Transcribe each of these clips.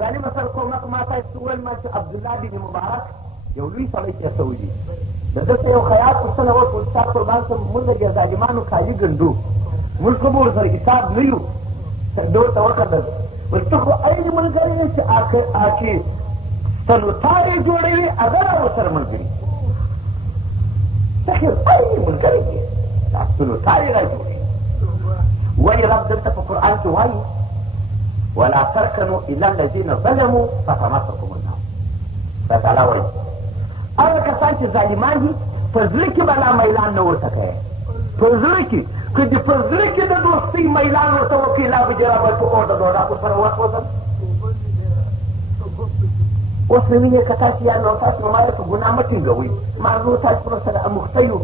ځاني مثل کوم ما تاسو وویل ما چې عبدالله بن مبارک یو لوی سړی چې سوی دي د ده څه یو خیاط پوښتنه وکړو ستا قربان شم موږ د ظالمانو کالي ګنډو موږ خو به ورسره حساب نه یو ده ورته وکتل وایي ته خو عین ملګری یې چې آکې سلوتارې جوړوي هغه را ورسره ملګري ته خو عین ملګری یې دا سلوتارې را جوړوي ولې رب دلته په قرآن کې وایي ولا ترکنوا الى الذین ظلموا فتمسکم النار خدای تعالی وایي هغه کسان چې ظالمان دي په زړه کې به لا میلان نه ورته کوې په زړه کې که دې په زړه کې د دوستۍ میلان ورته وکړي لا به جرابه په اور د ډوډا خو سره وسوځم اوس مې وینې که تاسو یا نو تاسو نو ما په ګناه مه ټینګوئ ما نو تاسو نو سره اموخته یو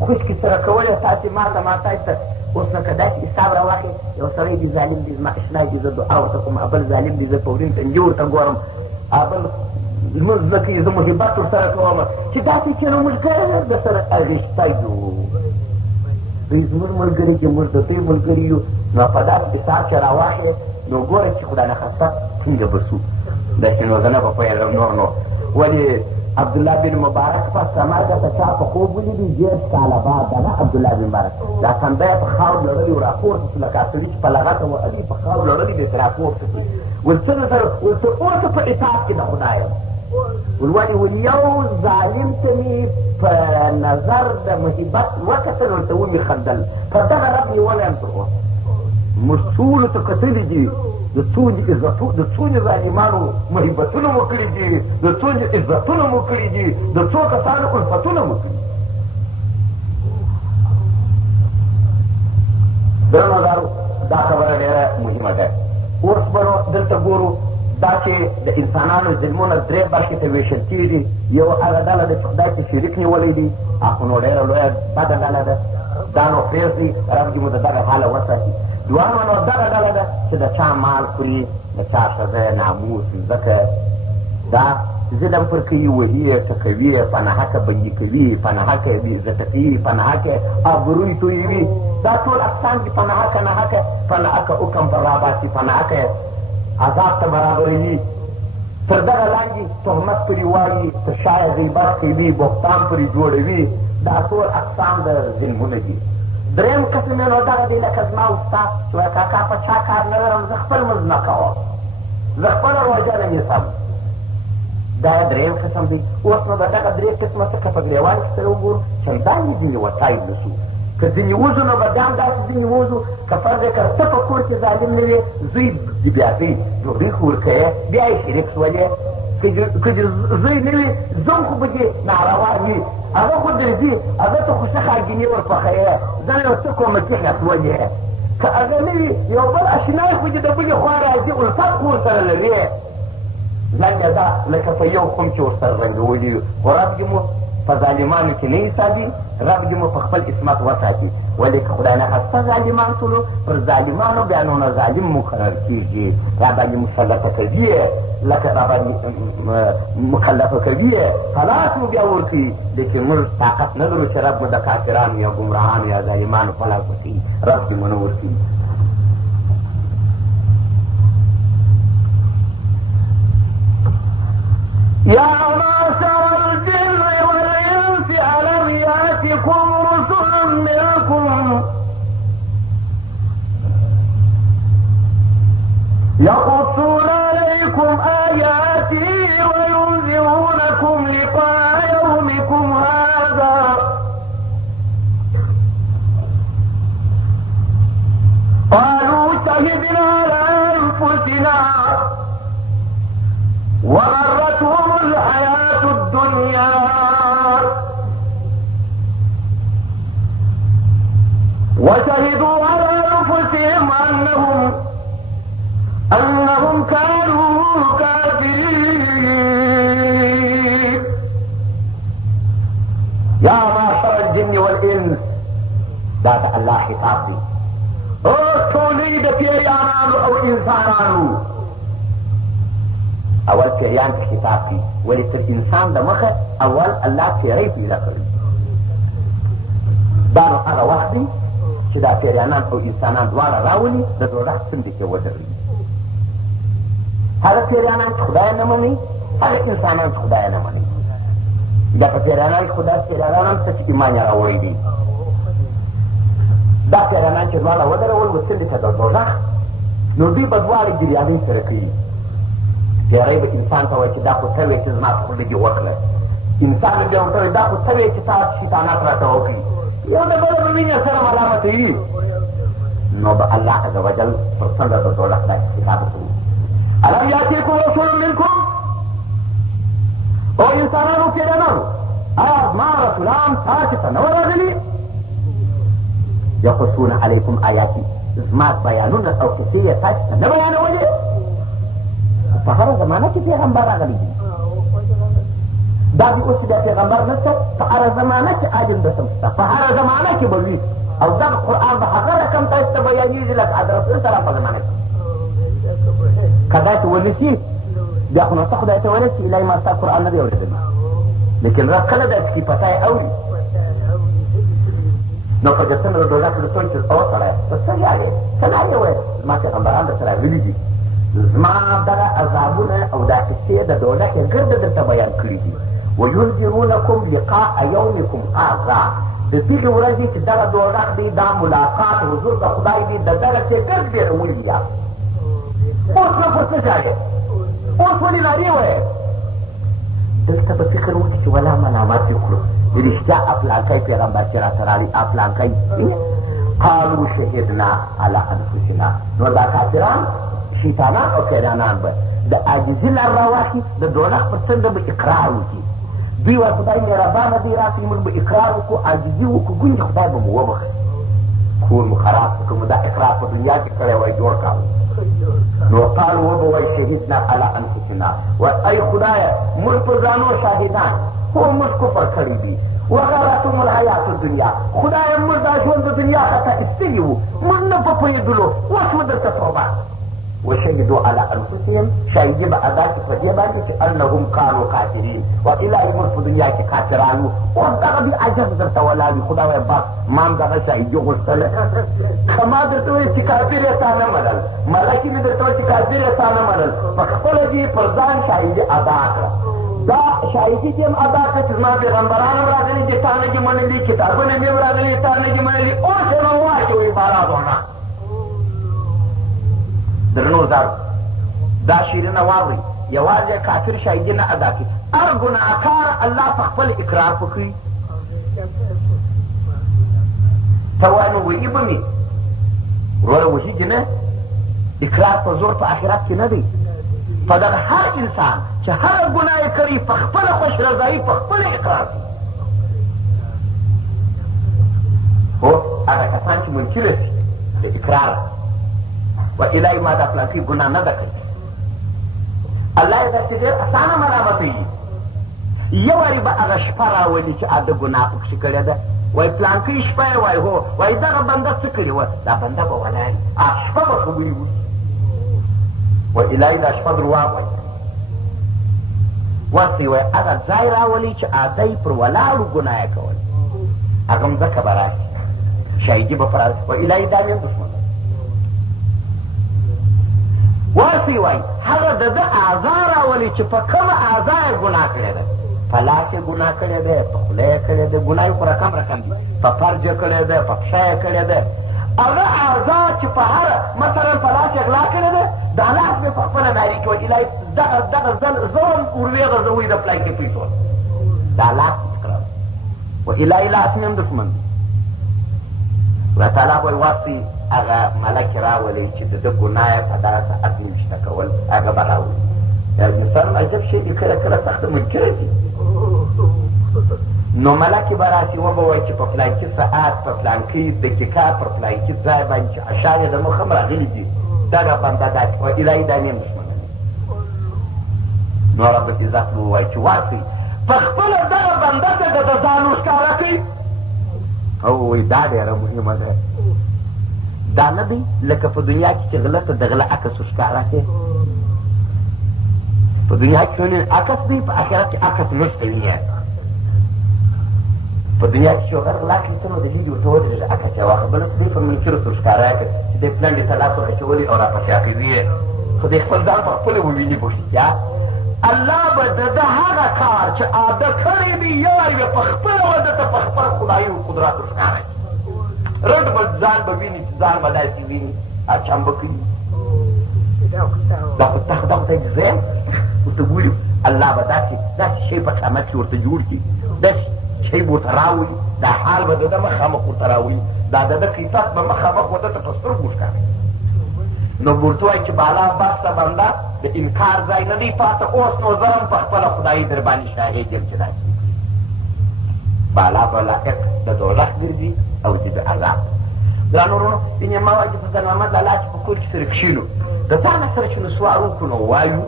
خوشکې سره کولی تاسې ما ته ما تاسو ته اوس نو که داسې حساب را واخلې یو سړی دي ظالم دي زما اشنا دي زه دعا ورته کوم بل ظالم دي زه په ورین تنجې ورته ګورم بل لمونځ نه کوي زه محبت ورسره کوم چې داسې چې نو موږ درسره اغېشته یو دوی زموږ ملګري چې موږ د دوی ملګري یو نو په داسې حساب چې را واخلې نو ګوره چې خدای نخسته څنګه به سو داسې نو زه نه به پوهېږم نور نو ولې عبدالله بن مبارک پس مرګه ته چا په خوب ولیدي ډېر کاله بعد ده نه عبدالله بن مبارک دا تنده یې په خاورو لړلي و راپورته شو لکه سړي چې په لغته وهلي په خاورو لړلي دی چې راپورته شي ول څه درسره ول څه اوسه په اطاعت کې د خدای یم ول ولې ول یو ظالم ته مې په نظر د محبت وکتل ورته ومې خندل په دغه رب نیولی یم تر اوسه موږ ټولو ته کتلي دي د څونې ظالمانو محبتونه مو کړي دي د څونې عزتونه مو کړي دي د څو کسانو الفتونه مو کړي درنو دا خبره ډېره مهمه ده اوس به نو دلته ګورو دا چې د انسانانو ظلمونه درې برخې ته ویشل کېږي دي یو هغه ډله ده چې خدای ته شریک نیولی دي خو نو ډېره لویه بده ډله ده دا نو پرېږدي رب دې مو د دغه حاله وساتي دویمه نو دغه ډله ده چې د چا مال خوري د چا ښځه ناموس ځکه دا ظلم پر کوي وهي ټکوي په ناحقه بندي کوي په ناحقه بې عزته کوي په ناحقه ابروی تویوي دا ټول اقسام دي په ناحقه حکم پر راباسي په ناحقه عذاب ته برابروي تر دغه لاندې تهمت پرې وایي تر شایه غیبت کوي بهتان پرې جوړوي دا ټول اقسام د ظلمونه دي درېیم قسم یې نو دغه دی لکه زما ستا چې وایي کاکا په چا کار نه لرم زه خپل مونځ نه کوم زه خپله روژه نه نیسم دا درېیم قسم دی اوس نو د دغه درې قسمه څه که په ګرېوان کې سره وګورو چندانې ځینې وسایل نه شو که ځینې وځو نو به دا هم داسې ځینې وځو که فرض یې کړه ته په کور کې ظالم نه وې زوی دې بیا زوی ډوډۍ خو ورکوې بیا یې شریک شولې که دې زوی نه وي زوم خو به دې ناروا وي هغه خو درځي هغه ته خو ښه خارګینې ورپخوې ځان یو څه کومکي خیاطولې که هغه نه وي یو بل اشنای خو دې د بلې خوا راځي الفت خو ورسره لرې لنډه ده لکه په یو خم چې ورسره رنګولي وي خو رب دې مو په ظالمانو کې نه حسابي رب دې مو په خپل عصمت وساتي ولې که خدای نخواسته ظالمان ټولو پر ظالمانو بیا نو نه ظالم مقرر کېږي را باندې مسلطه کوي لکه را باندې مکلفه کوي خلاص مو بیا ورکوي لیکن موږ طاقت نه لرو چې رب مو د کافرانو یا ګمراهانو یا ظالمانو فلاک وکړي رب دې مو نه ورکوي یا معشر الجن والانس الم یاتکم رسل منکم یقصون علیکم آیاتی وینذرونکم لقاء یومکم هذا قالوا شهدنا على انفسنا وغرتهم الحياة الدنيا وشهدوا على أنفسهم أنهم كانوا كافرين يا معشر الجن والإنس ذات الله خطاب دي ټولې د پیریانانو او انسانانو اول پیریان ته خطاب کوي ولې تر انسان د مخه اول الله پیری پیدا کړي دا نو هغه وخت دی چې دا پیریانان او انسانان دواړه راولي د دوزخ څنډې کې ودرېږي هغه پیریانان چې خدای نه مني، هغه انسانان چې خدای نه مني. بیا په پیریانان کې خو داسې پیریانان هم شته چې ایمان یې راوړی دي. دا پیریانان چې دواړه ودرول وڅلي ته د دوزخ، نو دوی به دواړې ګریانۍ سره کوي. پیری به انسان ته وایي چې دا خو ته وې چې زما په خوله دې وکړه. انسان به بیا ورته وایي دا خو ته وې چې تا شیطانات راته وکړي. یو د بله به وینې سره ملامتوي. نو به الله عز وجل پر څنډه د دوزخ دا کتاب کوي. الم یاتیکم رسول منکم، او انسانانو پیریانانو آیا زما رسولان تاسې ته نه وه راغلي؟ یقصون علیکم آیاتي، زما بیانونه او کیسې یې تاسې ته نه بیانولې؟ په هره زمانه کې پیغمبر راغلی دي. دا دې اوس بیا پیغمبر نشته، په هره زمانه کې عالم رسم شته، په هره زمانه کې به وي. او دغه قرآن به هغه رقم تاسې ته بیانېږي لکه حضرت سلام په زمانه کې. که داسې ونه شي بیا خو نو ته خدای ته ویلی چې الهي ما ستا قرآن نه دی اورېدلی، لیکن رب کله داسې کي پته یې اوري. نو په جسم د دوزخ د څوک چې او سړی ته څه ژاړې، څه نه یې ویل، زما پیغمبران درته راغلي دي، زما دغه عذابونه او دا کیسې د دوزخ یې ګرده درته بیان کړي دي. وینذرونکم لقاء یومکم هذا، د دغې ورځې چې دغه دوزخ دی، دا ملاقات حضور د خدای دی، د دغه چې ګرد بیرولي یا اوس نه پر څه ژاړې، اوس ولې نارې وایې؟ دلته به فکر وکړي چې ولا ملامت یې کړو، رښتیا افلانکی پیغمبر چې راته راغلی افلانکی قالو شهدنا علی انفسنا. نو دا کافران شیطانان او پیریانان به د عاجزي لار راواخي، د دوزخ پر څنډه به اقرار وکړي. دوی وایي خدای مهربانه دی راسئ موږ به اقرار وکړو، عاجزي وکړو، ګوندې خدای به مو وبخښي، کور مو خراب کړو، دا اقرار په دنیا کې کړی وای جوړ کړو. نو قالو وبه وایي شهدنا علی انفسنا، وایي ای خدایه موږ په ځانو شاهدان، خو موږ کفر کړی دي. وغرتهم الحیات الدنیا، خدایه موږ دا ژوند د دنیا څخه ایستلي وو، موږ نه په پوهېدلو، اوس مو درته توبه. وشهدوا على انفسهم، شاهدي به ادا کړي په دې باندې چې انهم کانوا کافرین، و الهي موږ په دنیا کې کافران وو. اوس دغه دې عجز درته ولاړ وي، خدای وایي بس ما هم دغه شاهدي غوښتله. که ما درته ویل چې کافر یې تا نه منل، ملکې مې درته ویل چې کافر یې تا نه منل، په خپله دې پر ځان شاهدي ادا کړه. دا شاهدي دې هم ادا کړه چې زما پیغمبران هم راغلي دي، تا نه دي منلي، کتابونه مې هم راغلي، تا نه دي منلي. اوس یې هم واچوئ بارادونه. درنو زارو دا شیرینه واورئ، یوازې کافر شاهدي نه ادا کړي، هر ګناهکار الله په خپل اقرار وکړي. ته وایې نو وحي به مې وروره وحي دې نه، اقرار په زور په آخرت کې نه دی. په دغه هر انسان چې هر ګناه یې کړي په خپله خوش رضایي په خپل اقرار کوي. خو هغه کسان چې منکره شي د اقرار و الهي ما دا فلانکۍ ګناه نه ده کړې، الله یې داسې ډېر اسانه ملامتوي. یو وارې به هغه شپه راولي چې ده ګناه پکښې کړې ده، وایي فلانکۍ شپه یې وایي هو، وایي دغه بنده څه کړي وه، دا بنده به ولاړ شپه به خبرې وکړي. و الهي دا شپه درواغ وایي، ورته یې وایي هغه ځای راولي چې دی پر ولاړو ګناه یې کول، هغه مځکه به راشي، شاهدي به پر و الهي دا مې هم دښمن ورته یې وایي هغه د ده اعضا راولي چې په کومه اعضا یې ګناه کړې ده، په لاس یې ګناه کړې ده، په خوله یې کړې ده، ګناه یې خو رقم رقم دي، په فرج یې کړې ده، په پښه یې کړې ده. هغه اعضا چې په هر مثلا په لاس یې غلا کړې ده، دا لاس مې په خپله نارې کې وایي الهي دغه ظلم ور وغځوئ د فلانکۍ پیسو، دا لاس تکرار و الهي لاس مې هم دښمن دی. خدای تعالی به یې واسطې هغه ملک راولي چې د ده ګناه یې په دغه ساعت نشته کول، هغه به راولي. انسان عجب شی دی، کله کله سخته منکره دي. نو ملک به راسي وبه وایي چې په فلانکي ساعت، په فلانکي دقیقه، پر فلانکي ځای باندې چې اشار یې د مخ هم راغلي دي، دغه بنده داسې و الهي دا مې هم دښمنه دي. نو رب العزت به ووایي چې واسئ په خپله دغه بنده ته د ده ځان ورښکاره کوي. او وایي دا ډېره مهمه ده، دا نه دی لکه په دنیا کې چې غله ته د غله عکس ورښکاره کړې. په دنیا کې څو عکس دی، په آخرت کې عکس نشته وي. په دنیا کې چې یو غر غلا کړي ته نو د هیلې ورته ودرېږي عکس یې واخله، بله څه دی په منکرو ته ورښکاره کړې چې دی پلنډې ته لاس ور اچولي او راپسې اخوي خو دې خپل ځان په خپله وویني په رښتیا الله به د ده هغه کار چې عاده کړی دی یار یې په خپله به ده ته په خپل خدایي قدرت ښکاره کړي رډ به ځان به ویني چې ځان به داسې ویني اچم به کوي دا خو ته اګزام ورته ګوري الله به داسې شی په قیامت کې ورته جوړ کړي داسې شی به ورته راولي دا حال به د ده مخامخ ورته راولي دا د ده قیفت به مخامخ ورته ته په سترګو ښکاره نو ورته وایي چې بالا بسته بنده د انکار ځای نه دی پاته اوس نو زه هم په خپله خدایي در باندې شاهد یم چې داسې بالا به لایق د دوزخ ګرځي او چې د عذاب ګرانو وروڼو ځینې ما وایي چې په ځان الله چې په کور کې سره کښېنو د ځانه سره چې نسوار وکړو نو وایو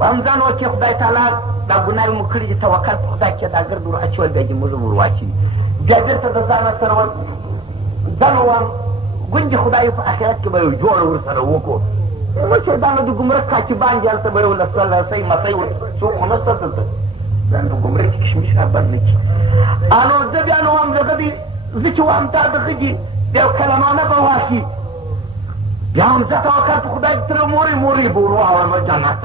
هم ځان وکړي خدای تعالی دا ګناوې مو کړي دي توکل په خدای کې دا ګرد ور اچول بیا دې موږ ور واچوي بیا بېرته د ځانه سره ځان ووایم ګوندې خدای په آخرت کې به یو جوړه ورسره وکړو مشهدانو د ګمرک کاتبان دي هلته به یو لسۍ مسۍ څوک خو نشته دلته ځان په ګمرک کې کشمش رابند نه کړي نو زه بیا نو وایم دغه دي زه چې وایم دا دغه دي د یو کلمانه به واخي بیا هم زه توکل په خدای تره مورې به ور واورم جنت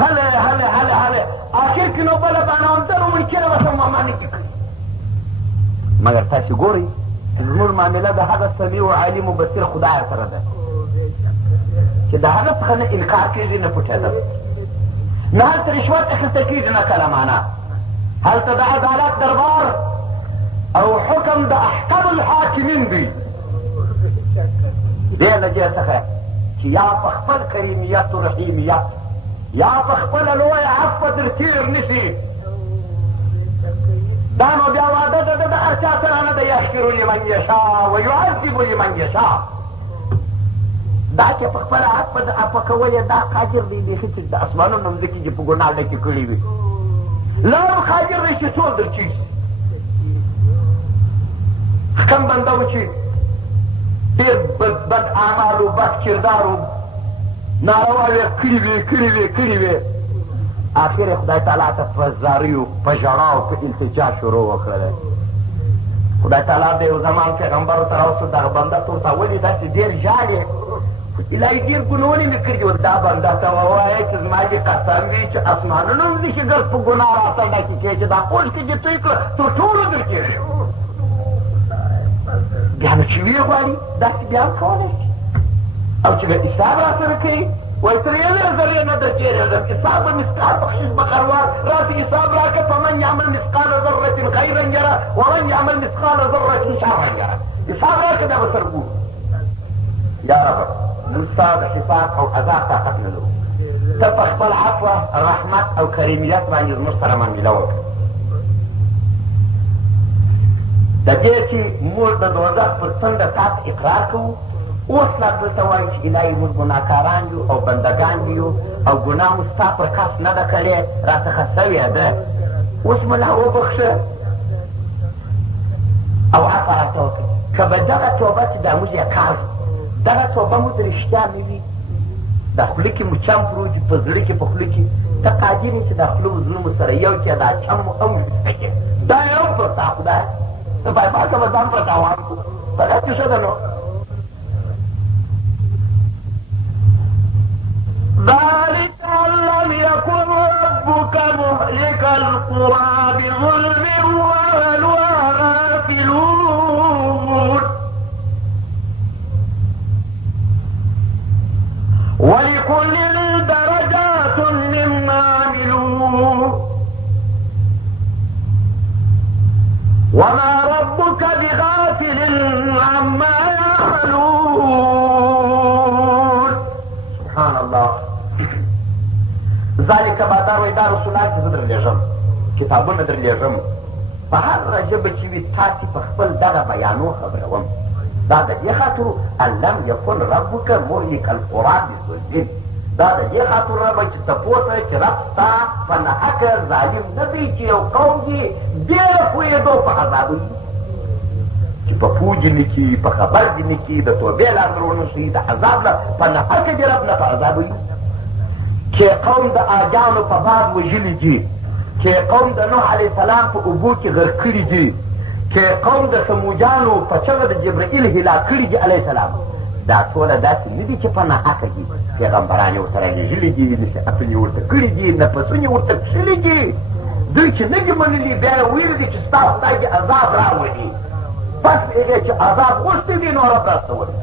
هله آخر کې نو بله بانه هم در ممکنه به ته ماما نه کې کړي مګر تاسې ګورئ زموږ معامله د هغه سمیع و عالم و بصیر خدای سره ده چې د هغه څخه نه انکار کېږي نه پټېدل نه هلته رشوت اخیسته کېږي نه کلمانه هلته د عدالت دربار او حکم د احکم الحاکمین دی دې لجې څخه چې یا په خپل کریمیت و رحیمیت یا په خپله لویه عفو در تېر نشي دا نو بیا واده د ده د هر چا سره نه ده یشکر لمن یشا و یعذب لمن یشا دا چې په خپله عفو کول یې دا قادر دی بیخي چې د اسمانونو مځکې چې په ګناه ډکې کړي وي لا هم قادر دی چې ټول در چیږي کم بنده و چې ډېر بد اعمال و بد کردار و نارواوې کړي وې آخر خدای تعالی ته په زاریو په ژړا او په التجا شروع وکړله خدای تعالی د یو زمان پیغمبر ورته راوستو دغه بنده ته ورته ولې داسې ډېر ژاړې الهي ډېر ګناهونه مې کړي دي دا بنده ته ووایه چې زما دې قسم وي چې اسمانونه هم دې چې ګر په ګناه راته ډکې کړې چې دا اوس کې دې توی کړه تر ټولو در تېر شو بیا نو چې ویې غواړي داسې بیا هم کولی شي او چې به حساب را سره کوي وایي تر یوې ذرې نه در تېرېږم حساب به مثقال بخشش بخروار راسې حساب راکړه فمن یعمل مثقال ذرة خیرا یره ومن یعمل مثقال ذرة شرا یره حساب راکړه بیا به سره ګورو یا رب موږ ستا د حساب او عذاب طاقت نه لرو ته په خپل عفو رحمت او کریمیت باندې زموږ سره معامله وکړه د دې چې موږ د دوزخ پر څنډه تا ته اقرار کوو اوس لا دلته وایي چې الهي موږ ګناهکاران یو او بندګان یو او ګناه مو ستا پر کس نه ده کړې راڅخه سوې ده اوس مو لا وبخښه او عفو راته وکړي که به دغه توبه چې دا موږ یې کار دغه توبه مو د رښتیا نه وي د خولې کې مو چم پروت په زړه کې په خولې کې ته قادر یې چې د خولو زړه سره یو کې دا چم مو هم ویسته کې دا یې هم پر تا خدای ته باید پاکه به ځان پر تاوان کړو دغه چې ښه ده نو ذلك أن لم يكن ربك مهلك القرى بظلم وأهلها غافلون ولكل درجات مما عملوا وما ربك بغافل عما يعملون سبحان الله ذلك بادار وی دا رسولان چې زه در لېږم کتابونه در لېږم په هره ژبه چې وي تاسې په خپل دغه بیانو خبروم دا د دې خاطر ان لم یکن ربک مهلک القرى بظلم دا د دې خاطر ربه چې تپوس چې رب ستا په ناحقه ظالم نه دی چې یو قوم دي ډېر پوهېدو په عذابوي چې په پوه دې نه کي په خبر دې نه کي د توبې لار در ونه ښي د عذاب نه په ناحقه دې رب نه په عذابوي چې قوم د آجانو په باد وژلي دي چې قوم د نوح علیه السلام په اوبو کې غرق کړي دي چې قوم د سموجانو په چغه د جبرائیل هلاک کړي دي علیه السلام دا ټوله داسې نه دي چې په ناحقه دي پیغمبران یې ورسره لېږلي دي نصیحتونه یې ورته کړي دي نفسونه یې ورته کښلي دي دوی چې نه دي منلي بیا یې ویلي دي چې ستا خدای دې عذاب راولي پس هغې چې عذاب غوښتي دي نو رب راستولی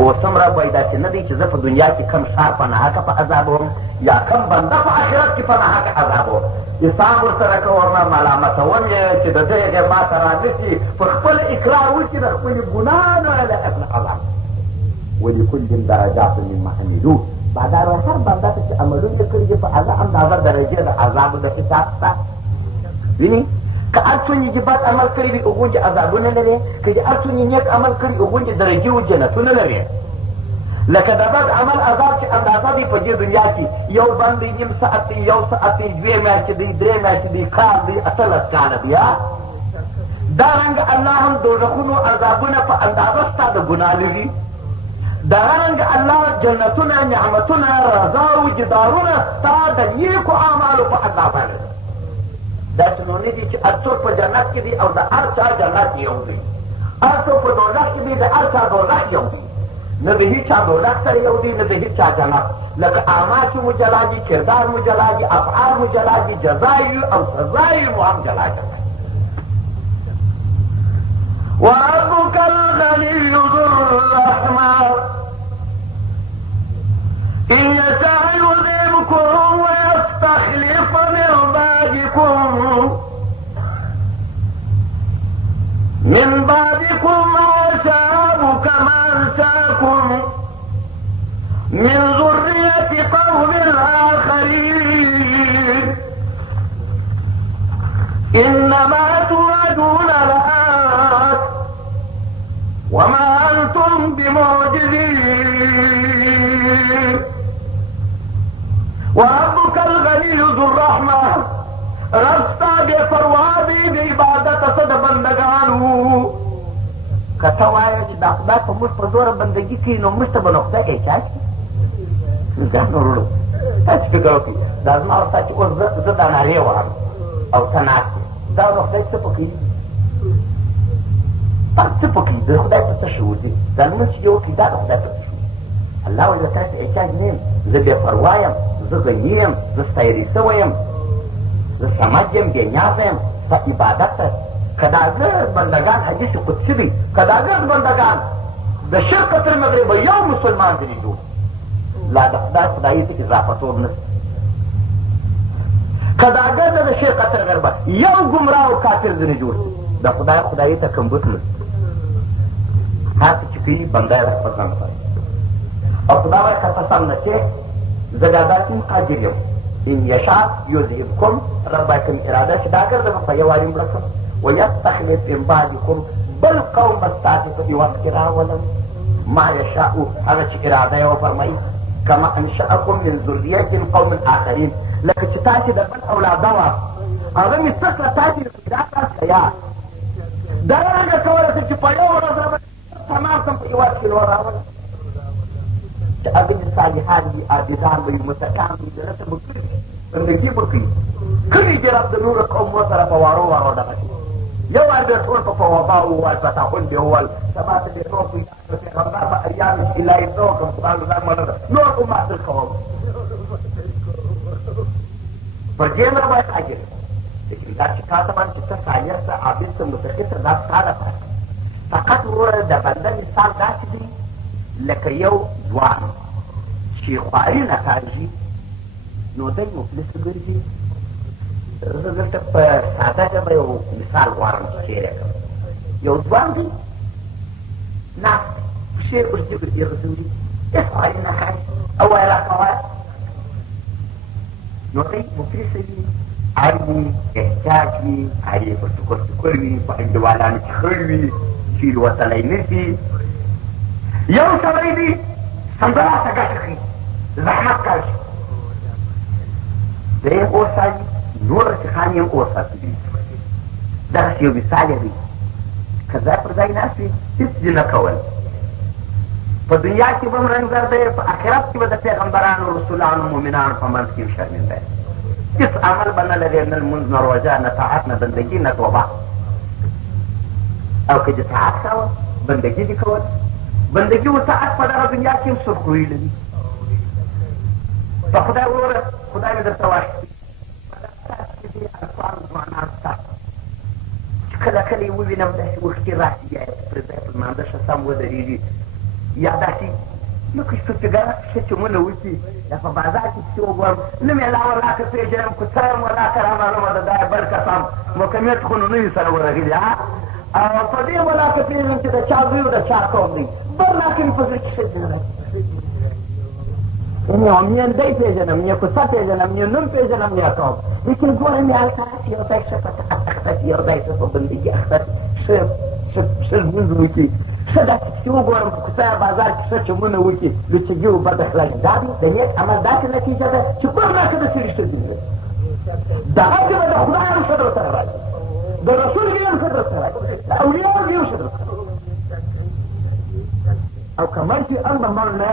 اوس هم رب وایي داسې نه دی چې زه په دنیا کې کم ښار په ناحقه په عذابوم یا کم بنده په آخرت کې په ناحقه عذابوم حساب ورسره کوم ملامتوم یې چې د ده هغې ما ته رانشي پر خپل اقرار وکړي د خپلې ګناه نه له اجل عذاب ولکل درجات مما عملو بعدا هر بنده ته چې عملونه یې کړي دي په هغه اندازه درجې د عذابو د حساب شته ویني که هر څو چې بد عمل کړي وي هغوی چې عذابونه لري که چې هر څو نیک عمل کړي هغوی چې درجې و جنتونه لري لکه د بد عمل عذاب چې اندازه دی په دې دنیا کې یو بند دی نیم ساعت دی یو ساعت دی 2 میاشتې دی 3 میاشتې دی کال دی 18 کاله دی دارنګه الله هم دوزخونو عذابونه په اندازه ستا د ګناه لري دارنګه الله جنتونه نعمتونه رضا او جدارونه ستا د نیکو اعمالو په اندازه لري داسې نو نه دي چې هر څوک په جنت کې دی او د هر چا جنت یو دی هر څوک په دوزخ کې دی د هر چا دوزخ یو دی نه د هېچا دوزخ سره یو دی نه د هېچا جنت لکه اعمال چې مو جلا دي کردار مو جلا دي افعال مو جلا دي جزایي او سزایي مو هم جلا جلا وربك الغني ذو الرحمة إن يشاء يذهبكم ويستخلف من بعدكم ما يشاء كما أنشأكم من ذرية قوم آخرين إنما توعدون لآت وما أنتم بمعجزين وربك الغني ذو الرحمة رستا بے پروا دی د عبادت څه د بندګانو که ته وایې چې دا خدای په موږ په زوره بندګي کوي نو موږ ته به نو خدای احساس کړي دا نو وروڼو تاسې فکر وکړئ دا زما ورته چې اوس زه دا نارې وهم او ته ناست یې دا نو خدای څه په کوي څه په کوي د خدای ته څه شعور دی دا لمونځ چې یې وکړي دا د خدای ته څه شعور الله وایي زه تاسې احساس نه یم زه بې پروا یم زه غني یم زه ستایرې شوی یم زه سمج یم بې نیازه یم په عبادت ته که دا ګرد بندګان حدیث قدسي دی که دا ګرد بندګان د شرک تر مغرب به یو مسلمان ځینې جوړ لا د خدای خدایي ته اضافتوب نشته که دا ګرد د شرک تر غربه یو ګمراه او کافر ځینې جوړ د خدای خدایي ته کمبود نشته هر څه چې کوي بنده یې د خپل ځان لپاره او خدای وایي که قسم نه چې زه دا داسې قادر یم ان یشاء یذهبکم رب باید کوم اراده چې دا ګرده به په یووالي مړه کړم ویستخلف من بعدکم بل قوم به ستاسې په دې وخت کې راولم ما یشاء هغه چې اراده یې وفرمایي کما انشأکم من ذریة قوم آخرین لکه چې تاسې د بل اولاده وه هغه مې څه کړه تاسې پیدا کړه که یا دارنګه کولی شم چې په یو ورځ را تمام کړم په هېواد کې نور راولم چې هغه دې صالحان وي عابدان به وي متقان وي جنت به کړي بندګي به کوي کلي دې رب د نورو قومو سره په وارو وارو دغه شي یو وار بیا ټول په وبا وویل په تاخون دې وویل سبا ته دې نور کوي د پیغمبر به ایام الهي څه وکړم خدای الله مننه نور خو ما در کوم پر دې نه باید حاجر لیکن دا چې تا ته باندې چې ته صالح څه عابد څه متقي څه دا ستا لپاره فقط وروره د بنده مثال داسې دی لکه یو ځوان چې خواري نه کاږي نو دی مفلس ګرځي زه دلته په ساده ژبه یو مثال غواړم چې شعر یې کړم یو ځوان دی ناست پښې ورځي ورځي غځولي هېڅ خواري نه کاږي او وایي راته وایه نو دی مفلس وي اړ وي احتیاج وي اړ یې په سکر سکر وي په انډیوالانو کې خړ وي چیل وتلی نه شي یو سړی دی سمدلاسه ګټه کوي زحمت کاږي درېیم اوسالي نور رسیخان یې هم اوساتلي دغسې یو مثال یې دی که ځای پر ځای ناست وي هېڅ دې نه کول په دنیا کې به هم رنګر دی په آخرت کې به د پیغمبرانو رسولانو مؤمنانو په منځ کې هم شرمنده دی هېڅ عمل به نه لري نه لمونځ نه روژه نه طاعت نه بندګي نه توبه او که دې طاعت کوه بندګي دې کول بندګي وسعت په دغه دنیا کې هم سرخویي لري. په خدای وروره خدای مې درته واخلي په دغه تاسو کې دې الفاظ ځوانان شته چې کله کله یې ووینم داسې وختي راسي بیا یې پر ځای په لمانځه شه سم ودرېږي یا داسې لکه سپېګره شه چې مونه وکړي یا په بازار کې چې وګورم نه مې لا ولاکه پېژنم که څه یم ولاکه را معلومه ده دا یې بل کسان مکمېت خو نو نه وي سره ورغلي او په دې ولاکه پېژنم چې د چا زوی او د چا قوم دی بل لاکه مې په زړه کې ښځې نه راځي نه میندۍ پېژنم نه کوڅه پېژنم نه نوم پېژنم نه قوم لیکن ګورم یې هلته راسي یو ځای ښه په اخته شي یو ځای ښه په بندګي اخته شي ښه لمونځ وکړي ښه داسې چې وګورم په کوڅه یا بازار کې ښه چمونه وکړي لوچګي و بد اخلاقي دا د نیک عمل داسې نتیجه ده چې بل لاکه د سړي ښځې نه راځي دغسې به د خدای هم ښه درسره راځي د رسول یې هم ښه درسره راځي د اولیاو یې هم ښه درسره راځي او که مړ شي هم به مړ نه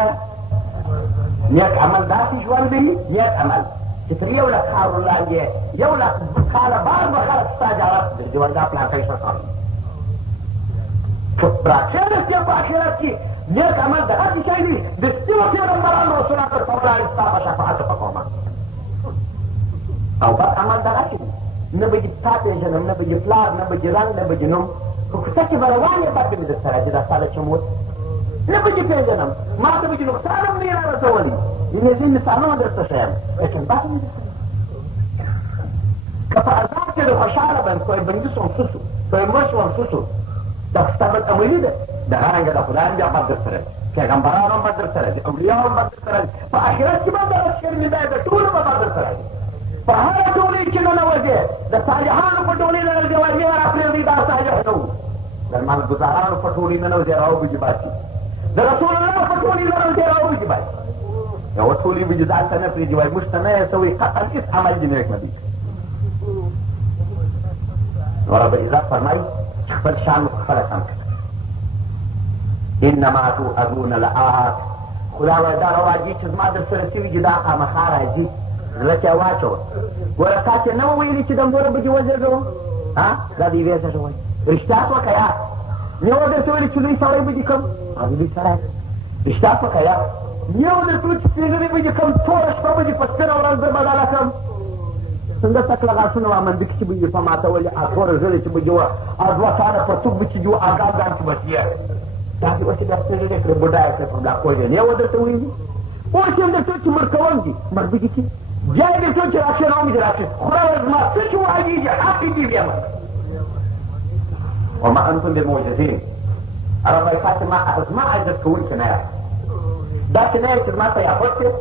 نیک عمل داسې ژوند دی نیک عمل چې تر 1 لک کال وړاندې 1 لک کاله بعد به خلک ستا جارت ګرځي وایي دا پلانکی ښه کار په آخرت کې په آخرت کې نیک عمل دغسې شی دی د سپینو پیغمبرانو رسولانو ورته ولاړې ستا په شفاعت په کومه او بد عمل دغسې دی نه به دې تا پېژنم نه به دې پلار نه به دې رنګ نه به دې نوم په کوڅه کې به روان یې بد به مې درته راځي دا ستا د چموت نه به دې پېژنم ما ته به دې نقصان هم نه یې رارسولی یعنې ځینې مثالونه درته ښیم لیکن بد مې درته که په عذاب کې د خوشحاله بند کوی بندي شوم ښه شو کوی مړ شوم ښه شو دا خو ستا بد عملي ده دغه رنګه د خدای هم بیا بد درسره ځي پیغمبران هم بد درسره ځي اولیاء هم بد درسره ځي په آخرت کې به دغه شرمېدا د ټولو به بد درسره ځي په هره ټولۍ کې ننوځې د صالحانو په ټولۍ ننوځې وایي مې راپرېږدئ دا صالح نه وو د لمانځګزارانو په ټولۍ ننوځې راوبجې باسي د رسول الله په ټولۍ ننوځې راوبجې باسي یوه ټولۍ به دې ځان ته نه پرېږدي وایي موږ ته نه یې څه وایي قطعا هېڅ عمل دې نیک نه دی نو رب عزت فرمایي چې خپل شان مو خپله سم کړه انما توعدون لآت خدا وایي دا رواجي چې زما در سره شوي دي دا خامخا راځي زړه کې واچوه ګوره تا چې نه و ویلي چې دمدوره به دې وزېږوم دا د یوې زړه وایي رښتیا شوه که یا مې و درته ویلي چې لوی سړی به دې کړم هغه لوی سړی رښتیا شوه که یا مې و درته ویل چې سپېږلې به دې کړم ټوله شپه به دې په سپینه ورځ در بدله کړم څنګه تکله غاښونه وه منډکې چې به دې په ماتولې توره ژړې چې به دې وه 2 کاله پرتوګ به چې دې وه اګام چې به تېر داسې اوس یې بیا سپېږلې کړې بوډا یې کړې په بلاکوی دی نه یې و درته ویلي اوس یې هم درته ویل چې مړ کول دي مړ به دې کړي بیا یې درته ویل چې راکښېنه هم دې راکښېنه خدای ویل زما څه چې وعدېږي حق دي بیا مړ وما انتم بمعجزین رب وایي تاسې زما عجز کوونکي نه یاست داسې نه یې چې زما ته یا پټ یې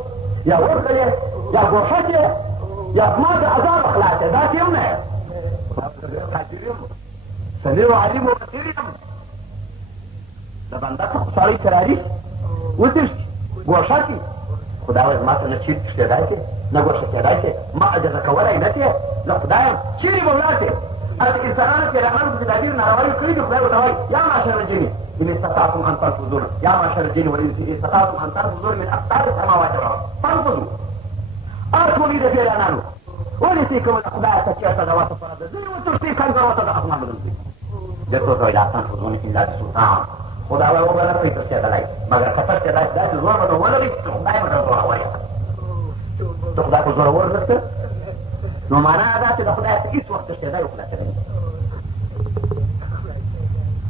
یا ورکړ یې یا ګوښت یې یا زما د عذاب خلاص یې داسې هم نه یاست قادر یم سمیع و علیم و بصیر یم د بنده که خو سړی چې راري وتښتي ګوښه کړي خدا وایي زما ته نه چیر تښتېدای شې نه ګوښه کېدای شې ما عجزه کولی نه شې زه خدای یم چیرې به ولاړ هذه انسانانو پیغمبرانو په تعبیر ناروايي کړي دي خدای ورته وایي یا معشر الجن ان استطعتم ان تنفذون یا معشر الجن والانس ان استطعتم ان تنفذون من اقطار السماوات والارض فانفذوا ارجوني د پیرانانو ونیسئ کومه د خدای ته چېرته د وسه سره د ځینې وتښتئ کنګروته د اسمان بدلوي درته ورته وایي لا تنفذون الا بسلطان خدای وایي وبه نه کوئ تښتېدلی مګر که تښتېدای داسې زور به در ولرئ چې خدای به در زورور یم ته خدای خو زورور درته نو معنا دا چې د خدای څخه هېڅ وخت تښتېدی وخلاصه نه وي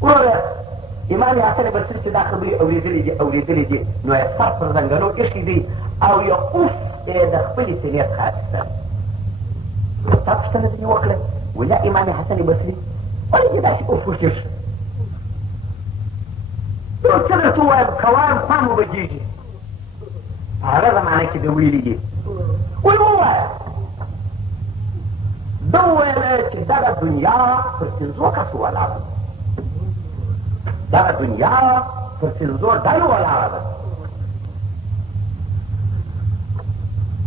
وروره امام حسن بصري چې دا خبرې اورېدلې دي نو یې سر پر زنګنو ایښي دي او یو اوف د خپلې سینې څخه اخیستل تا پوښتنه ځینې وکړه وایي دا امام حسن بصري ولې دې داسې اوف وکېښ نو څه درته ووایم که وایم خوا مو بجېږي په هغه زمانه کې د ویلي دي وایي ووایه ده وویله چې دغه دنیا پر 5 کسو ولاړه ده دغه دنیا پر 5 ډلو ولاړه ده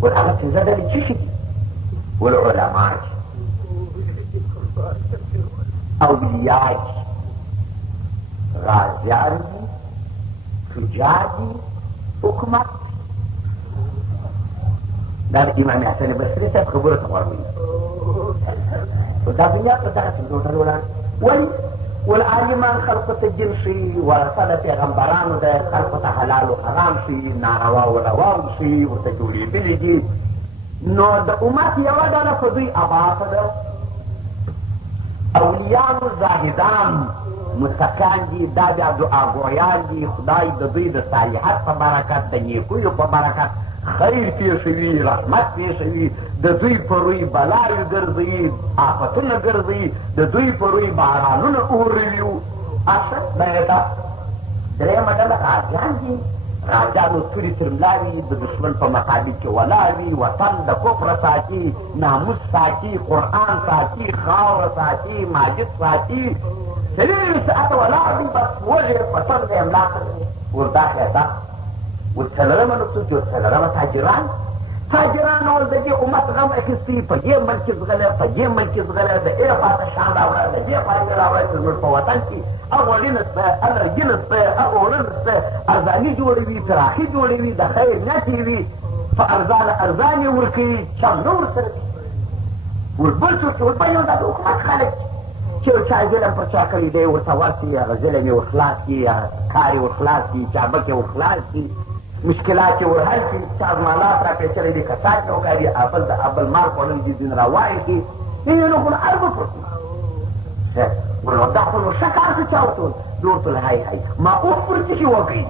ول هغه 5 ډلې څه شي دي ول علما دي اولیاء دي غازیان دي تجار دي حکومت دا د امام حسن بصري صاحب خبرو ته غوږ ونیسئ دا دنیا په دغه 5 ډلو ولاړه ولې والعالمان خلقو ته جن شي، ورثه د پیغمبرانو ده، خلقو ته حلال و حرام شي، ناروا و رواو شي، ورته جوړېدلي دي. نو د امت یوه ډله په دوی اباته ده، اولیان زاهدان متقیان دي، دا بیا دعاګویان دي، خدای د دوی د صالحت په برکت، د نیکیو په برکت خیر پیښوي، رحمت پیښوي، د دوی په روی بلاوې ګرځوي، آفتونه ګرځوي، د دوی په روی بارانونه اوروي. اصل دا درېیمه ډله غازیان دي. غازیانو تورې تر ملا وي، د دښمن په مقابل کې ولاړ وي، وطن د کفر ساتي، ناموس ساتي، قرآن ساتي، خاوره ساتي، مسجد ساتي، 3 ساعته ولاړ وي، بس وږی په سر د املا کوي. ورداخله ده والڅلورمه نقطه چې څلورمه تاجران ول د دې امت غم اخیستي، په دې ملک زغلی، په دې ملک زغلی، د دې خواته شان راوړی، د دې خواته راوړی چې زموږ په وطن کې هغه وړینه شته، هغه لرګینه شته، هغه وړنه شته، ارزاني جوړوي، پراخي جوړوي، د خیر نیت یې وي، په ارزان یې ورکوي، چم نه ورسره وي. وربل څوک چې ورباندې دا د حکومت خلک چې یو چا ظلم پر چا کړی دی، ورته ورسي، هغه ظلم یې ورخلاص کړي، هغه کار یې ورخلاص کړي، چابک یې ورخلاص کړي، مشکلات یې ورحل کړي، سازمانات را پیچلی دي، کسات یې وکړي، اول د اول مال خوړل دي، دین را واخلي، اینو خو هر بپرسي. ولو دا خو نو ښه کار څه چا ورته ویل؟ ورته ویل هی ما اوف پر څه شي وکړي؟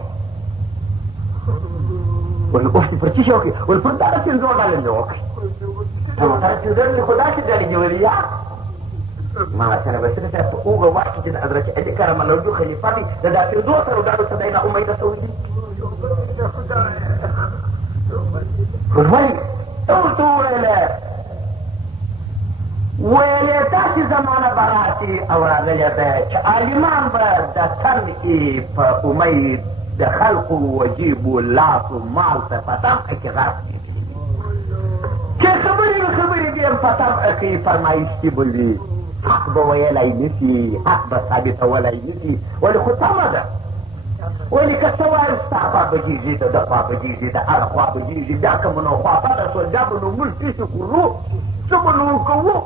ول اوف دې پر څه شي وکړي؟ ول پر دغه 5 ډالر مې وکړي. سره 5 ډالر مې خو داسې ډالې جوړې یا ما سره به څه په اوږه واخلي چې د حضرت علي کرم الله وجهه خلیفه دي، د دا 5 سرو ډالرو څه دی نه امیده سعودي. ولې ورته ویلې داسې زمانه به راسي او راغلې ده چې عالمان به د تنګې په امید د خلقو وجیبو لاسو مال ته په طبعه کې غرق کېږي، چې خبرې دې په طبعه کې فرمایشتي به وي، حق به ویلی نشي، حق به ثابتولی نشي. ولې خو تمه ده، ولې که څه وایي ستا خوا بجېږي، د ده خوا بجېږي، د هغه خوا بجېږي، بیا که به نو خوا بده شول، بیا به نو موږ هېڅ کړو، څه به نو کوو؟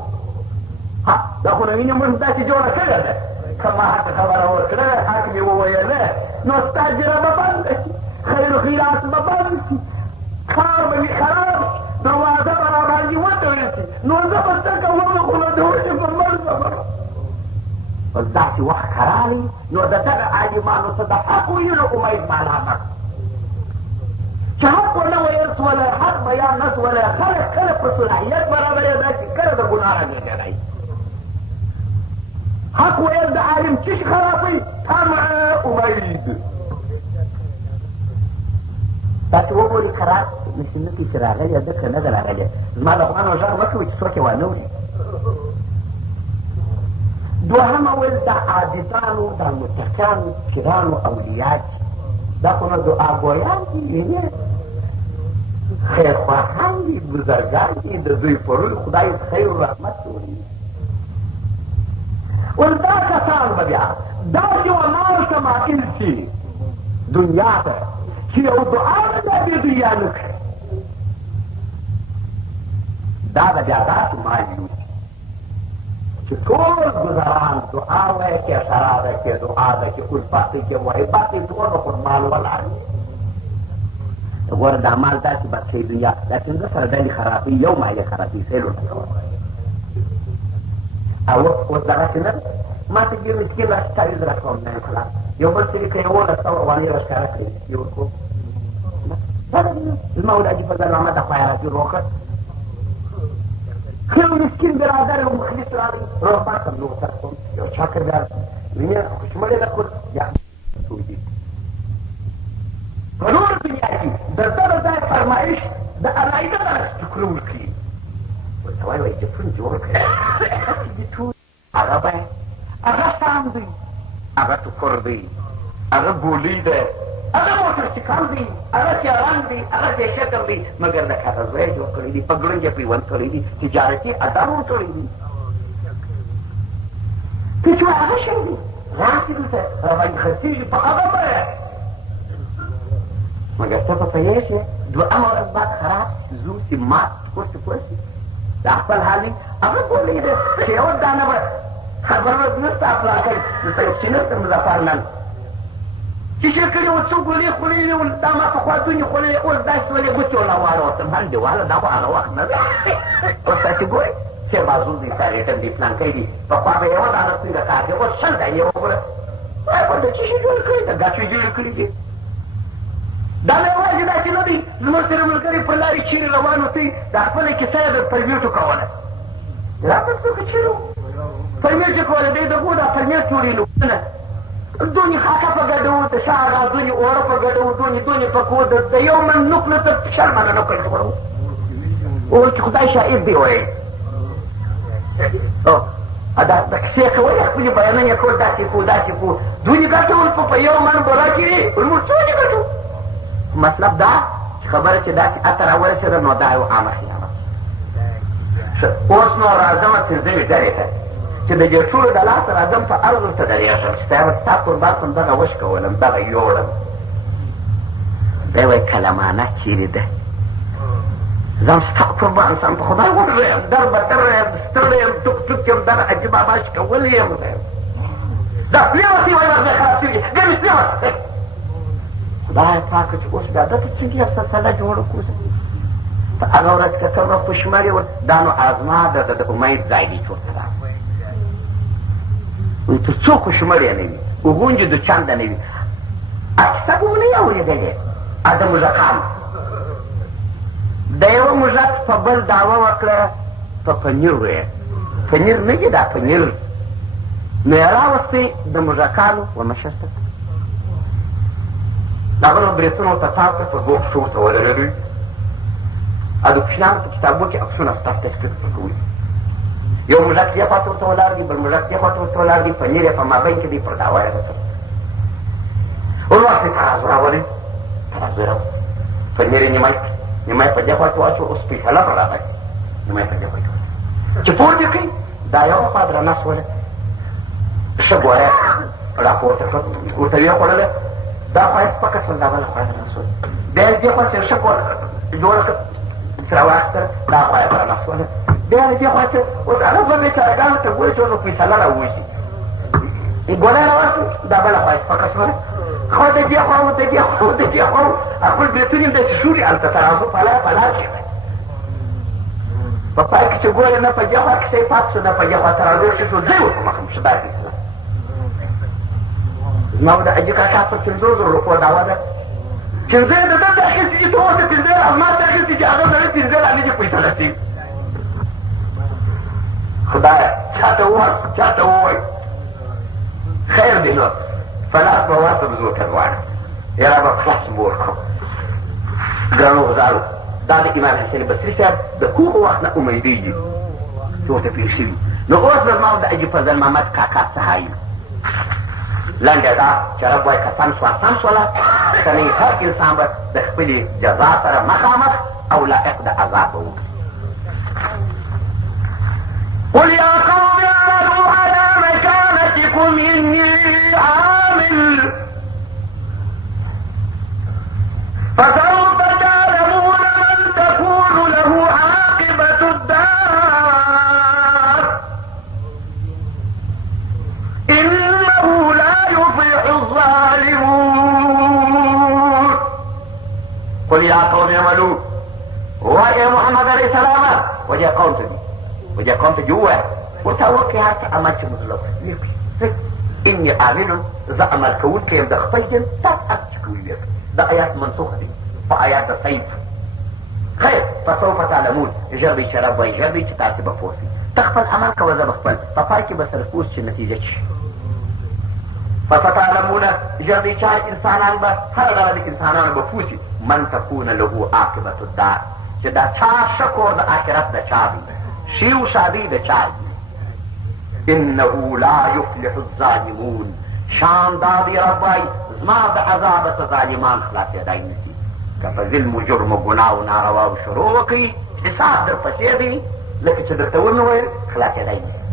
دا خو نو وینې موږ داسې جوړه کړې ده، که ما هغه خبره وکړه، حق مې وویله، نو ستا جره به بنده شي، خیر و خیرات به بند شي، کار به مې خراب شي، دروازه به را باندې وتړل شي، نو زه به څه کوم؟ خو نو د وجې پر مرګ خبره. اوس داسې وخت که راغی نو د دغه عالمانو څه د حق ویلو امید ملامت، چې حق ونه ویل سولی، حق بیان نه سولی، خلک کله په صلاحیت برابرېده چې کله د ګناه راګرځېدی. حق ویل د عالم څه شي خرابوي؟ طمع امید. دا چې وګوري قرار نشي نه کوي چې راغلی ده که نه ده راغلی، زما د خوانو غږ مه کوي چې څوک یې وانه وړي. دوهمه ویل دا عابدانو، دا متقیانو، پیرانو، اولیات، دا خو نو دعاګویان دي، وینې خیرخواهان دي، بزرګان دي، د دوی په روی خدای خیر و رحمت جوړوي. ول دا کسان به بیا داسې ومال ته مایل شي دنیا ته چې یو دعا به دا دې دنیا نه کړي، دا به بیا داسې مایل چې ټول ګزاران دعا وایي، کې سرا ده، کې دعا ده، کې الفت ده، کې محبت ده، ټول به پر مال ولاړ وي. ګوره دا مال داسې بد شي دنیا، دا 15 سره ډلې خرابوي، یو مال یې خرابوي، سیل ورته کوه. او اوس دغسې نه ما ته ډېر مسکین راشي 40 زره کوم نه خلاص، یو بل سړي که 1100 افغانۍ راښکاره کړي یې ورکوم. دا زما ولادي فضل محمد خیراتي روکړ، یو مسکین برادر یو مخلص راغی، روغبر کړم، نو ورسره کوم، یو چاکرګار وینې خوشمړې ده کړ، یا سعودي په نورو دنیا کې د دغه ځای فرمایش د علاحده دغه ټوکره ورکړي، ورته وایي جفون جوړ کړي، هغه به هغه سام دی، هغه ټوکر دی، هغه ګولۍ ده، هغه موټرسیکل دی، هغه سیاران دی، هغه دې شکل دی، مګر د کاغذ یې جوړ کړي دي، په ګړنګ یې پیوند کړي دي، تجارتي اډان ورکړي دي. که چې هغه شی دی راسي دلته راباندې خرڅېږي په هغه بیه، مګر ته به پوهېږې دوهمه ورځ بعد خراب ځو چې مات کورسې پوه شي، دا خپل حال دی، هغه ګولۍ ده چې یوه دانه به خبره نشته افلاکۍ دلته یو سینر ته مظفرنن چې شیر کړي و څو ګولې خوړلې وې دا ما پخوا دونې خوړلې اوس داسې ولې ګوتې ونه واړوتم باندې واله دا خو هغه وخت نه دی اوس تاسې ګورئ چې بازو دي ساریټن دي پلانکی دي پخوا به یوه دانه څنګه کار دی اوس شل دانې وګوره د څه شي جوړ کړي د ګاچې جوړ کړي دي دا نه یوازې داسې نه دی زموږ سره ملګري پر لارې چیرې روان اوسئ دا خپله کیسه یې د پرمیټو کوله راته څوک چیرې و پرمیټ چې کوله دی د ګو دا پرمیټ جوړېلو دونې خاکه په ګډه وو د شاغه دونې اوړه په ګډه وو دونې په کو د یو من نوکله تر شل منه نوکل جوړه وو چې خدای شاعر دی ویل دا کیسې کول خپلې بیانونه یې کول داسې کو داسې کو دونې ګټول په یو من بولا کې موږ څونه ګټو مطلب دا چې خبره چې داسې اته راورسېده نو دا یو عامه خیانت اوس نو راځمه پنځمې ډلې ته چې د جرسولو د لاسه راځم په عرض ورته درېږم چې ستا قربان کړم دغه وشکولم دغه یوړم دی وایي کلمانه چیرې ده زم ستا قربان سم په خدای وږی یم در بتر یم ستړی یم ټوک ټوک یم دغه عجیبه باش کولی یم دا پرېوتې وایي ورځی خراب شوي ګمې پرېوته خدای پاکه چې اوس بیا دته څنګه یو سلسله جوړه کړو په هغه ورځ که څومره خوشمړې وه دا نو ازما د امید ځای دی چې ورته وایي تر څو خوشمړې نه وي وغونجې د چنده نه وي کیسه به ونه یې اورېدلې د موږکانو د یوه موږک په بل دعوه وکړه په پنیر ویل پنیر نه دي دا پنیر نو یې راوستی د موږکانو ومشرته د هغه نو برېتونو ته تاو کړه په دوو پښو ورته ولرلوي او د کوچنیانو په کتابو کې عکسونه ستا تشکیل کوي یو موږک دې خواته ورته ولاړ دي بل موږک دې خواته ورته ولاړ دي پنیر یې په مابین کې دی پر دعوه یې رسوي ورواخلې ترازو راولئ ترازو یې راولئ پنیر یې نیمه یې په دې خواته واچو اوس پیښله به راغی نیمه یې په دې خواته چې پورته کړي دا یوه خوا درنه سوله ښه ګوره راپورته کړه ورته ویې خوړله دا خوا یې سپکه شول دا بله خوا یې درنه سوله بیا یې دې خوا چې ښه جوړه کړه راواخیستله دا خوا یې درنه سوله بیا یې دې خوا چې اوس هغه دوه بېچارهګانو ته ګورې چې نو فیصله راووځي ګوله یې راواخلو دا بله خوا یې سپکه شوله خوا د دې خوا و د دې خوا و د دې خوا و خپل بېلتون یې داسې شوري هلته ترازو پلار شي په پای کې چې ګورې نه په دې خوا کیسه یې پات شو نه په دې خوا ترازو ښه شو ځای ورته مخم شو دا کیسه زما به د حاجي کاکا پر 500,000 روپو دعوه ده 500 یې د ده ته اخېستي چې ته ورته 500 ما ته اخېستي چې هغه سړی 500 را نه دي فیصله شي خدایه چاته ووایه چاته ووایه خیر دی نو فلاس به ورته بزرګه غواړم یاره به خلاص مور کړم ګرانو غزارو دا د امام حسین بصري صاحب د کومه وخت نه امیدېږي چې ورته پېښ شوي نو اوس به زما د حاجي فضل محمد کاکا صحایي لنډه دا چې رب وایي که سم شوه سم شوله که نه هر انسان به د خپلې جزا سره مخامخ او لایق د عذاب به وکړي قل يا قوم اعملوا على مكانتكم إني عامل فسوف تعلمون من تكون له عاقبة الدار إنه لا يفلح الظالمون قل يا قوم اعملوا ويا محمد عليه السلام وجه قوم تدي وجه قوم تجوه وتوقعت عملت مظلوم إني عامل ذا عمل كون كيم ده خطيجن تأكد كويس ده آيات منسوخة دي فآيات الصيف خير فسوف تعلمون جربي شراب ويجربي تتعتب فوسي تخفل عمل كوزا بخفل ففاكي بس رفوس نتيجتش فستعلمون جربي شار إنسانان بس هر غلد إنسانان بفوسي من تكون له عاقبة الدار جدا چار شكو ده آخرت ده چابي شيو شابي ده چابي إنه لا يفلح الظالمون شان دادي رباي زما د عذابة ظالمان خلاص يداي نسي كفظلم جرم گناه و ناروا و شروع وكي حساب در پسې دی لکه چې درته ونویل خلاص يداي نسي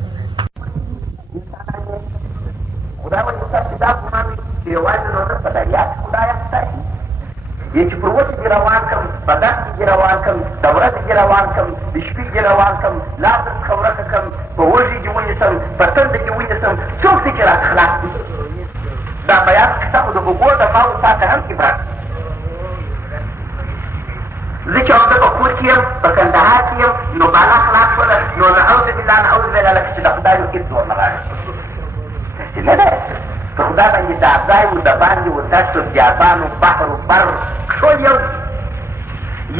خدای وایي تاسو دا ګمان چې یوازې نو در په دریا کې خدای ستاسي یې چې پر وچې دې روان کړم، په دښتې دې روان کړم، د ورځې دې روان کړم، د شپې دې روان کړم، لاس څخه ورکه کړم، په وږي دې ونیسم، په تنده دې ونیسم، څوک دی چې راته خلاص کړي؟ دا بیان کیسه خو د بوګو د ماو ساته هم عبرت. زه چې همده په کور کې یم، په کندهار کې یم، نو بالا خلاص شوله، نو نعوذ بالله نعوذ بالله لکه چې د خدای یو هېڅ ورنه راغی. داسې نه ده، په خدای باندې دا ځای و، د باندې و، دښت و، بیابان و، بحر و بر ټول یو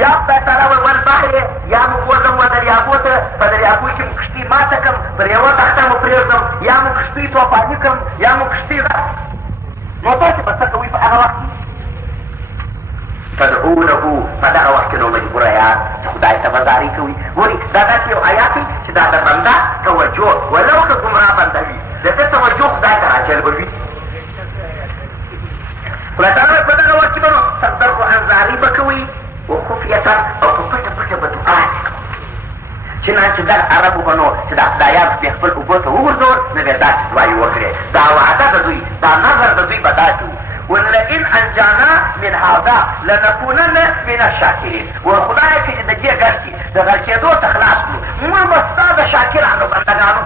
یا خدای تعالی وایي والبحر یا موږ وځم و دریابو ته، په دریابو کې مو کښتۍ ماته کړم، پر یوه تخته مو پرېږدم، یا مو کښتۍ توپاني کړم، یا مو کښتۍ نو تاسې به څه کوئ په هغه وخت کې؟ تدعونه په دغه وخت کې نو مجبوره یاست چې خدای ته به زارۍ کوئ. ګورئ دا داسې یو آیات دی چې دا د بنده توجه ولو که ګمراه بنده وي د ده توجه خدای ته راجلبوي. خدای تعالی په دغه وخت کې به نو تضرعا زارۍ به کوئ وخفیة او په پټه پټه به دعاء کوئ. چنانچه دغه عربو به نو چې دا خدایان خپې خپل اوبو ته وغورځول نو بیا داسې دعایې وکړې. دا وعده د دوی، دا نظر د دوی به داسې و ولئن انجانا من هذا لنكونن من الشاکرین. خدایه که چې د دې ګر کې د غرقېدو څخه خلاص کړو موږ به ستا د شاکرانو بندګانو.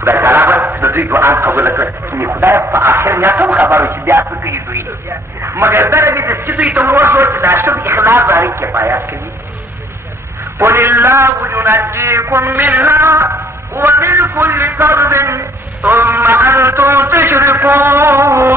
خدای تعالی به د دوی دعا قبوله کړه. خدای په آخر نیت هم خبر و چې بیا څه کوي دوی، مګر دغه دې چې دوی ته ووښول چې دا شب اخلاص زارۍ کفایت کوي. قل الله ينجيكم منها ومن كل كرب ثم أنتم تشركون.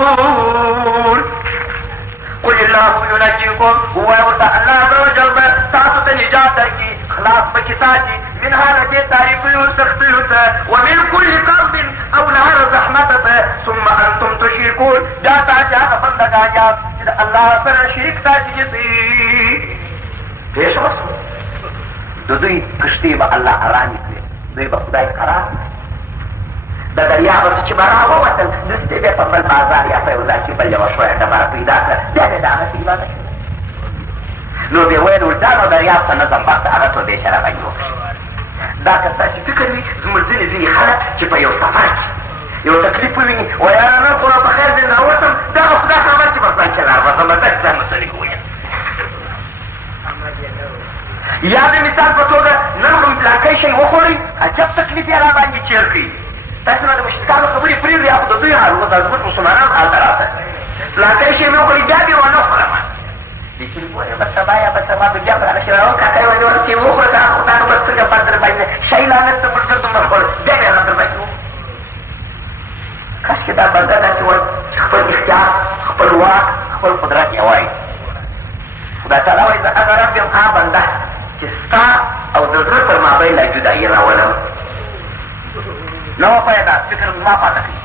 قل الله ينجيكم هو ورته الله عز وجل به تاسو ته نجات درکړي، خلاص پکې ساتي منها له دې تاریکیو سختیو ته، ومن كل كرب او له هر زحمته ته، ثم أنتم تشركون. بیا تاسې هغه بندګان یاست چې د الله سره شریک تاسې نیسئ. پوه شوه؟ د دوی کښتۍ به الله ارامې کړې، دوی به خدای قرار د دریاب څه چې به راووتل دسې بیا په بل بازار یا په یو ځای کې بل یوه شویه ډبره پیدا کړه، بیا بیا د هغسې ایمانه شو. نو بیا ویل ورځه نو دریاب ته نظم بخته هغه ټول بېچاره باندې وکړي. دا که ستاسې فکر وي زموږ ځینې خلک چې په یو سفر کې یو تکلیف وویني ویاره نن خو را په خیر دې راوتم دغه خدای خبر چې به ځان چې راوتم به داسې ځان مسلې کوي. یا د مثال په توګه نن خو پلاکی شی وخورئ عجب تکلیف یې را باندې چیر کړي. تاسو نو د مشرکانو خبرې پرېږدئ یا خو د دوی حال اوس زموږ مسلمانان حال ته راته پلاکی شی مې وخورئ بیا دې ونه خورم لیکن ګورې به سبا یا به سبا به بیا په هغه شی راوړم کاکا یې ویلې ورکې وخوره که هغه خو تا نو به سترګه پات در باندې شی لا نشته پر ګردو مه خور بیا بیا هغه در باندې وخور. کاشکې دا بنده داسې وایي چې خپل اختیار خپل واک خپل قدرت یې وایي. خدای تعالی وایي زه هغه رب یم هغه بنده چې ستا او د زړه پر مابین لا جدایي راولم. نه وه پیدا فکر ما پاته کړي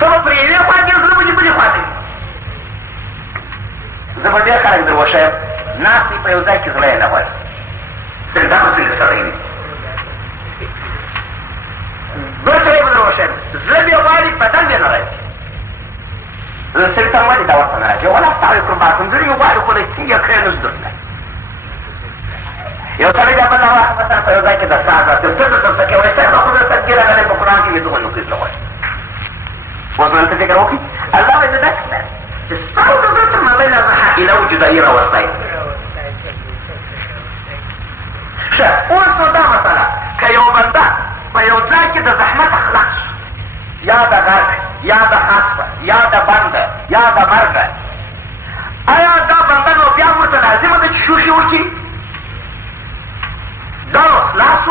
ته به پر یوې خوا کې زه به دې بلې خوا ته وي. زه به ډېر خلک در وښیم ناست وي په یو ځای کې زړه یې نه غواړي سلطانو څنګه سړی وي. بل سړی به در وښیم زړه بې غواړي بدن بې نه راځي. سلطان ولې دا ورته نه راځي ولا تعلیکم بعضم زړه یې غواړي خو دی څنګه کړی نه زده یو سړی د بل وخت مثلا په یو ځای کې د ساعت راته څه درته کوي وایي څنګه خو درته ګیله غلی په قرآن کې مې دومره نقیز نه غواړي. اوس نو ته فکر وکړي الله وایي زه داسې نه چې ستا او د زړه تر مابین زه حائله و جدایي راوستی. ښه اوس نو دا مسله که یو بنده په یو ځای کې د زحمت خلاص یا د غرق یا د حسبه یا د بنده یا د مرګه آیا دا بنده نو بیا ورته لازمه ده چې شوخي وکړي؟ دا نو خلاص و.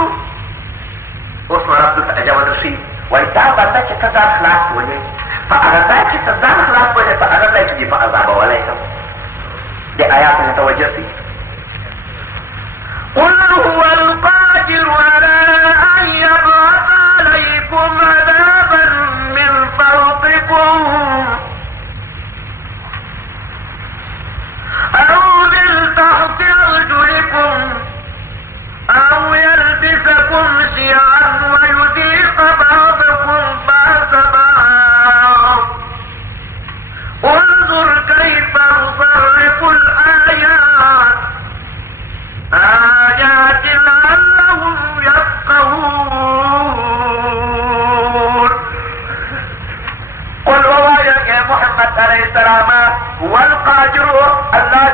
اوس نو رب دلته اجابه درښي وایي دا بنده چې ته ځان خلاص ولې په هغه ځای چې ته ځان خلاص ولې په هغه ځای کې دې په عذابولی شم. دې آیات متوجه شي. قل هو القادر على أن يبعث عليكم عذابا من فوقكم أو من تحت أرجلكم أو يلبسكم شيعا ويذيق بعضكم بأس بعض انظر كيف نصرف الآيات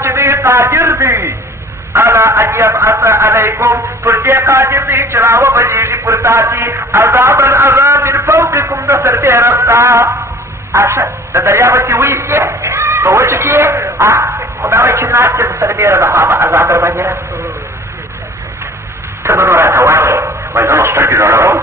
چې دی قادر دی على ان يبعث عليكم پر دې قادر دی چې راوبلېږي پر تاسې عذابا عذاب من فوقكم د سربېره ستا اشه د دریابه چې ویستې په وچه کې خدا وایي چې ناست د سربېره د خوا به عذاب در باندې ته به نو راته وایې وایي زه نو سترګې ځړوم